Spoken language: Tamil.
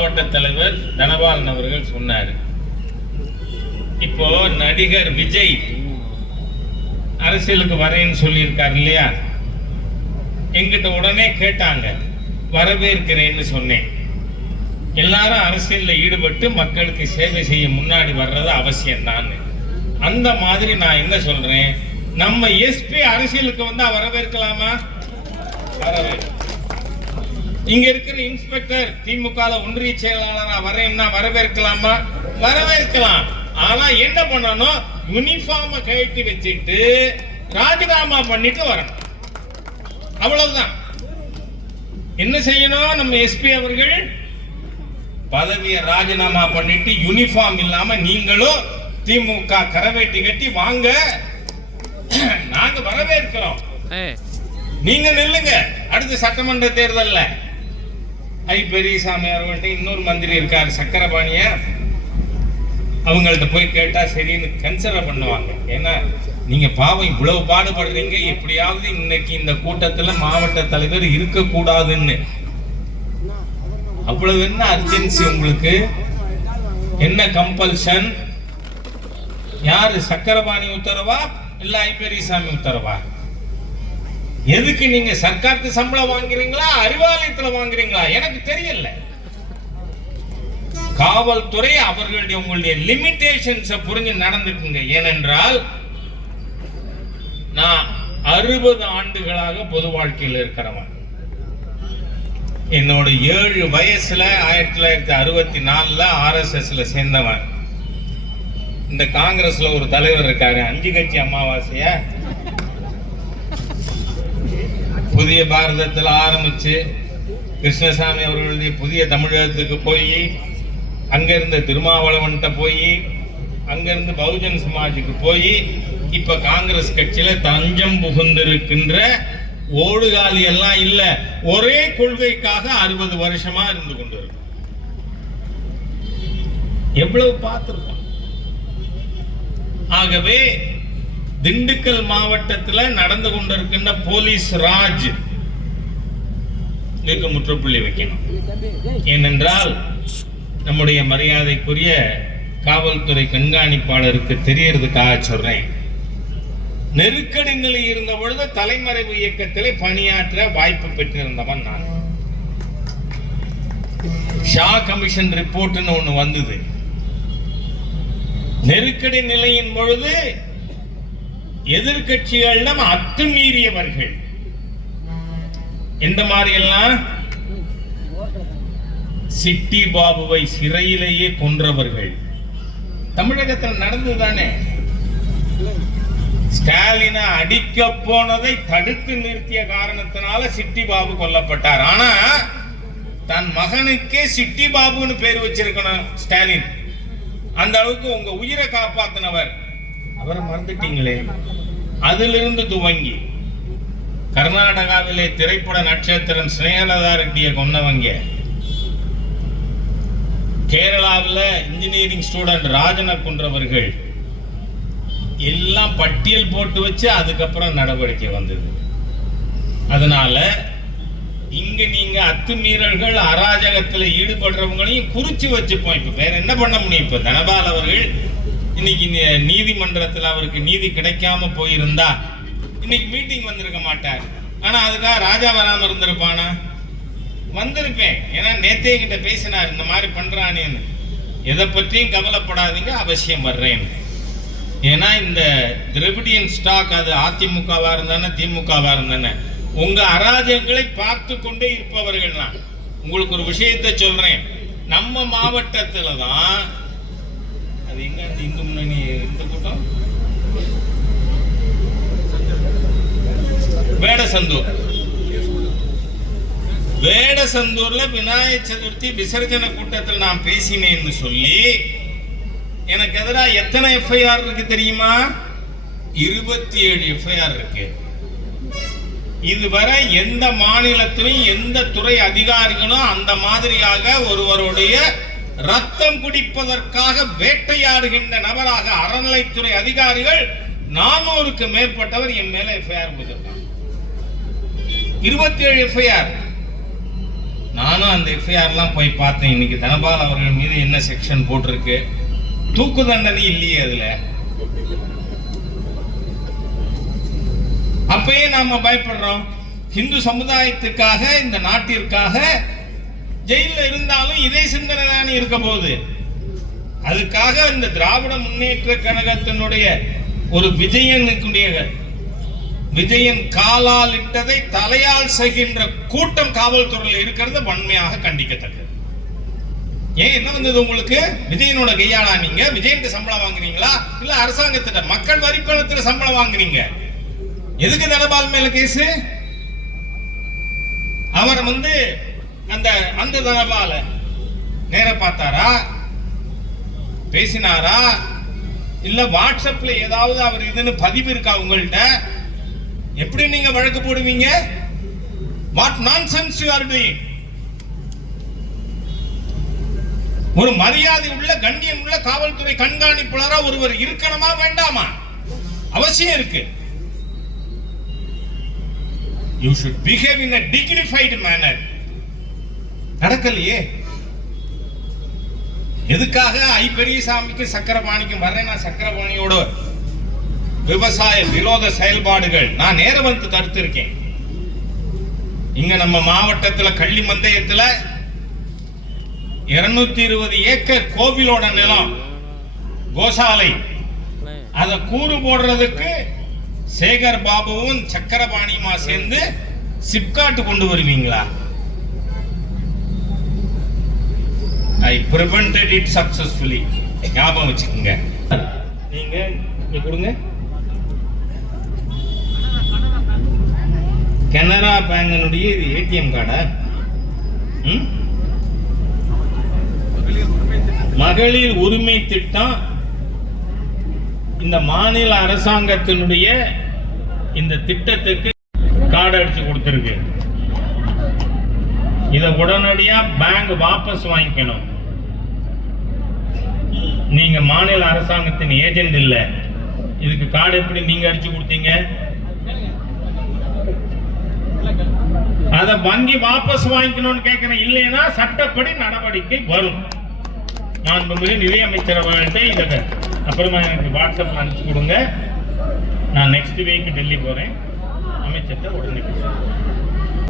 மாவட்ட தலைவர் தனபாலன் அவர்கள் சொன்னார். இப்போ நடிகர் விஜய் அரசியலுக்கு வரேன்னு சொல்லியிருக்காரு இல்லையா? எங்கிட்ட உடனே கேட்டாங்க வரவேற்கிறேன்னு சொன்னேன். எல்லாரும் அரசியலில் ஈடுபட்டு மக்களுக்கு சேவை செய்ய முன்னாடி வர்றது அவசியம் தான் அந்த மாதிரி நான் என்ன சொல்றேன்? நம்ம எஸ்பி அரசியலுக்கு வந்தா வரவேற்கலாமா? வரவேற்க இங்க இருக்கிற இன்ஸ்பெக்டர் திமுக ஒன்றிய செயலாளரா வரேன்னா வரவேற்கலாமா? வரவேற்கலாம். ஆனா என்ன பண்ணணும்? யூனிஃபார்ம கழட்டி வச்சுட்டு ராஜினாமா பண்ணிட்டு வரணும். அவ்வளவுதான். என்ன செய்யணும்? நம்ம எஸ்பி அவர்கள் பதவியை ராஜினாமா பண்ணிட்டு யூனிஃபார்ம் இல்லாம நீங்களும் திமுக கரவேட்டி கட்டி வாங்க. நாங்க வரவேற்கிறோம். நீங்க நில்லுங்க. அடுத்த சட்டமன்ற தேர்தல்ல. ஐ பெரியசாமி அவர்கள்ட்ட இன்னொரு மந்திரி இருக்கார் சக்கரபாணிய. அவங்கள்ட்ட போய் கேட்டா சரின்னு கன்சிடர் பண்ணுவாங்க. ஏன்னா நீங்க பாவம் இவ்வளவு பாடுபடுறீங்க எப்படியாவது இன்னைக்கு இந்த கூட்டத்துல மாவட்ட தலைவர் இருக்கக்கூடாதுன்னு. அவ்வளவு என்ன அர்ஜென்சி உங்களுக்கு? என்ன கம்பல்ஷன் யாரு சக்கரபாணி உத்தரவா இல்ல ஐ பெரியசாமி உத்தரவா? எதுக்கு நீங்க சர்க்காருக்கு சம்பளம் வாங்குறீங்களா? அறிவாலயத்துல வாங்குறீங்களா? எனக்கு தெரியல. காவல்துறை அவர்களுடைய உங்களுடைய லிமிடேஷன்ஸ புரிஞ்சு நடந்துக்குங்க. ஏனென்றால் நான் அறுபது ஆண்டுகளாக பொது வாழ்க்கையில் இருக்கிறவன். என்னோட ஏழு வயசுல ஆயிரத்தி தொள்ளாயிரத்தி அறுபத்தி நாலுல ஆர்எஸ்எஸ்ல சேர்ந்தவன். இந்த காங்கிரஸ்ல ஒரு தலைவர் இருக்காரு அஞ்சு கட்சி அமாவாசையா. புதிய பாரதத்தில் ஆரம்பித்து கிருஷ்ணசாமி அவர்களுடைய புதிய தமிழகத்துக்கு போய் அங்கேருந்து திருமாவளவன்கிட்ட போய் அங்கேருந்து பகுஜன் சமாஜுக்கு போய் இப்போ காங்கிரஸ் கட்சியில் தஞ்சம் புகுந்திருக்கின்ற ஓடுகாலி எல்லாம் இல்லை. ஒரே கொள்கைக்காக அறுபது வருஷமா இருந்து கொண்டிருக்கும் எவ்வளவு பார்த்திருக்கோம். ஆகவே திண்டுக்கல் மாவட்டத்தில் நடந்து கொண்டிருக்கின்ற போலீஸ் ராஜ் இதுக்கு முற்றுப்புள்ளி வைக்கணும். ஏனென்றால் நம்முடைய மரியாதைக்குரிய காவல்துறை கண்காணிப்பாளருக்கு தெரியறதுக்காக சொல்றேன். நெருக்கடி நிலை இருந்த பொழுது தலைமறைவு இயக்கத்திலே பணியாற்ற வாய்ப்பு பெற்றிருந்தவன் நான். ஷா கமிஷன் ரிப்போர்ட்னு ஒண்ணு வந்தது. நெருக்கடி நிலையின் பொழுது எதிர்கட்சிகளிடம் அத்துமீறியவர்கள். எந்த மாதிரி எல்லாம் சிட்டி பாபுவை சிறையிலேயே கொன்றவர்கள். தமிழகத்தில் நடந்துதானே ஸ்டாலினை அடிக்க போனதை தடுத்து நிறுத்திய காரணத்தினால சிட்டி பாபு கொல்லப்பட்டார். ஆனா தன் மகனுக்கே சிட்டி பாபுன்னு பேர் வச்சிருக்கணும் ஸ்டாலின். அந்த அளவுக்கு உங்க உயிரை காப்பாத்தினவர். அவரை மறந்துட்டீங்களே. அதிலிருந்து துவங்கி கர்நாடகாவிலே திரைப்பட நட்சத்திரம் ஸ்னேகலதா ரெட்டியை கொன்னவங்க. கேரளாவில் இன்ஜினியரிங் ஸ்டூடெண்ட் ராஜனை கொன்றவர்கள் எல்லாம் பட்டியல் போட்டு வச்சு அதுக்கப்புறம் நடவடிக்கை வந்தது. அதனால இங்க நீங்க அத்துமீறல்கள் அராஜகத்துல ஈடுபடுறவங்களையும் குறிச்சு வச்சுப்போம். இப்ப வேற என்ன பண்ண முடியும்? இப்ப தனபால் அவர்கள் இன்னைக்கு நீதிமன்றத்தில் அவருக்கு நீதி கிடைக்காம போயிருந்தா இன்னைக்கு மீட்டிங் வந்திருக்க மாட்டார். ஆனால் அதுக்காக ராஜா வராமல் இருந்திருப்பானா? வந்திருப்பேன். ஏன்னா நேத்தே கிட்ட பேசினார் இந்த மாதிரி பண்ணுறானேன்னு எதை பற்றியும் கவலைப்படாதீங்க அவசியம் வர்றேன் ஏன்னா இந்த திரவிடியன் ஸ்டாக் அது அதிமுகவாக இருந்தானே திமுகவாக இருந்தானே உங்கள் அராஜகங்களை பார்த்து கொண்டே இருப்பவர்கள்லாம். உங்களுக்கு ஒரு விஷயத்தை சொல்கிறேன் நம்ம மாவட்டத்தில் தான் அது எங்க அந்த இந்து முன்னணி இந்த கூட்டம்? வேடசந்தூர். வேடசந்தூர்ல விநாயகர் சதுர்த்தி விசர்ஜன கூட்டத்தில் நான் பேசினேன்னு சொல்லி எனக்கு எதிராக எத்தனை எஃப்ஐஆர் இருக்கு தெரியுமா? இருபத்தி ஏழு எஃப்ஐஆர் இருக்கு. இதுவரை எந்த மாநிலத்திலும் எந்த துறை அதிகாரிகளும் அந்த மாதிரியாக ஒருவருடைய ரத்தம் குடிப்பதற்காக வேட்டையாடுகின்ற நபராக அறநிலைத்துறை அதிகாரிகள் நானூறுக்கு மேற்பட்டவர் என் மேல எஃப்ஐஆர் கொடுத்திருக்காங்க. இருபத்தி ஏழு எஃப்ஐஆர் நானும் அந்த எஃப்ஐஆர்லாம் போய் பார்த்தேன். இன்னைக்கு தனபால் அவர்கள் மீது என்ன செக்ஷன் போட்டிருக்கு? தூக்கு தண்டனை இல்லையே அதுல. அப்பயே நாம பயப்படுறோம். இந்து சமுதாயத்துக்காக இந்த நாட்டிற்காக ஜெயில இருந்தாலும் இதே சிந்தனை தானே இருக்க போகுது. அதுக்காக இந்த திராவிட முன்னேற்ற கழகத்தினுடைய ஒரு விஜயனுக்குடைய விஜயன் காலால் இட்டதை தலையால் செய்கின்ற கூட்டம் காவல்துறையில் இருக்கிறது வன்மையாக கண்டிக்கத்தக்கது. ஏன் என்ன வந்தது உங்களுக்கு? விஜயனோட கையாளா நீங்க? விஜயன்ட்டு சம்பளம் வாங்குறீங்களா? இல்ல அரசாங்கத்திட்ட மக்கள் வரி பணத்துல சம்பளம் வாங்குறீங்க? எதுக்கு தனபால் மேல கேஸ்? அவர் வந்து அந்த அந்த தனபால நேர பார்த்தாரா? பேசினாரா? இல்ல வாட்ஸ்அப்ல ஏதாவது அவர் இதுன்னு பதிவு இருக்கா உங்கள்கிட்ட எப்படி நீங்க வழக்கு போடுவீங்க? What nonsense you are doing ஒரு மரியாதை உள்ள கண்ணியம் உள்ள காவல்துறை கண்காணிப்பாளரா ஒருவர் இருக்கணுமா வேண்டாமா? அவசியம் இருக்கு. You should behave in a dignified manner நடக்கலையே. எதுக்காக ஐ பெரியசாமிக்கு சக்கரபாணிக்கும் வர்றேன் நான் சக்கரபாணியோட விவசாய விரோத செயல்பாடுகள்? நான் நேர வந்து தடுத்திருக்கேன். இங்க நம்ம மாவட்டத்தில் கள்ளி மந்தயத்தில் இருநூத்தி இருபது ஏக்கர் கோவிலோட நிலம் கோசாலை. அதை கூறு போடுறதுக்கு சேகர் பாபுவும் சக்கரபாணியுமா சேர்ந்து சிப்காட்டு கொண்டு வருவீங்களா? ஐ ப்ரிவெண்டட் இட் சக்சஸ்ஃபுல்லி ஞாபகம் வச்சுக்கோங்க. நீங்க இங்க கொடுங்க. கனரா பேங்கினுடைய இது ஏடிஎம் கார்டா? ம்? மகளிர் உரிமை திட்டம் இந்த மாநில அரசாங்கத்தினுடைய இந்த திட்டத்துக்கு கார்டு அடிச்சு கொடுத்துருக்கு. இதை உடனடியாக பேங்க் வாபஸ் வாங்கிக்கணும். நீங்க மாநில அரசாங்கத்தின் ஏஜென்ட் இல்ல. இதுக்கு கார்டு எப்படி நீங்க அடிச்சு கொடுத்தீங்க? அத வங்கி வாபஸ் வாங்கிக்கணும்னு கேட்கிறேன் இல்லைன்னா சட்டப்படி நடவடிக்கை வரும். மாண்புமிகு நிதியமைச்சர் அவர்கள்ட்ட இதை அப்புறமா எனக்கு வாட்ஸ்அப்பில் அனுப்பிச்சு கொடுங்க. நான் நெக்ஸ்ட் வீக் டெல்லி போறேன். அமைச்சர்கிட்ட உடனே பேசுறேன்.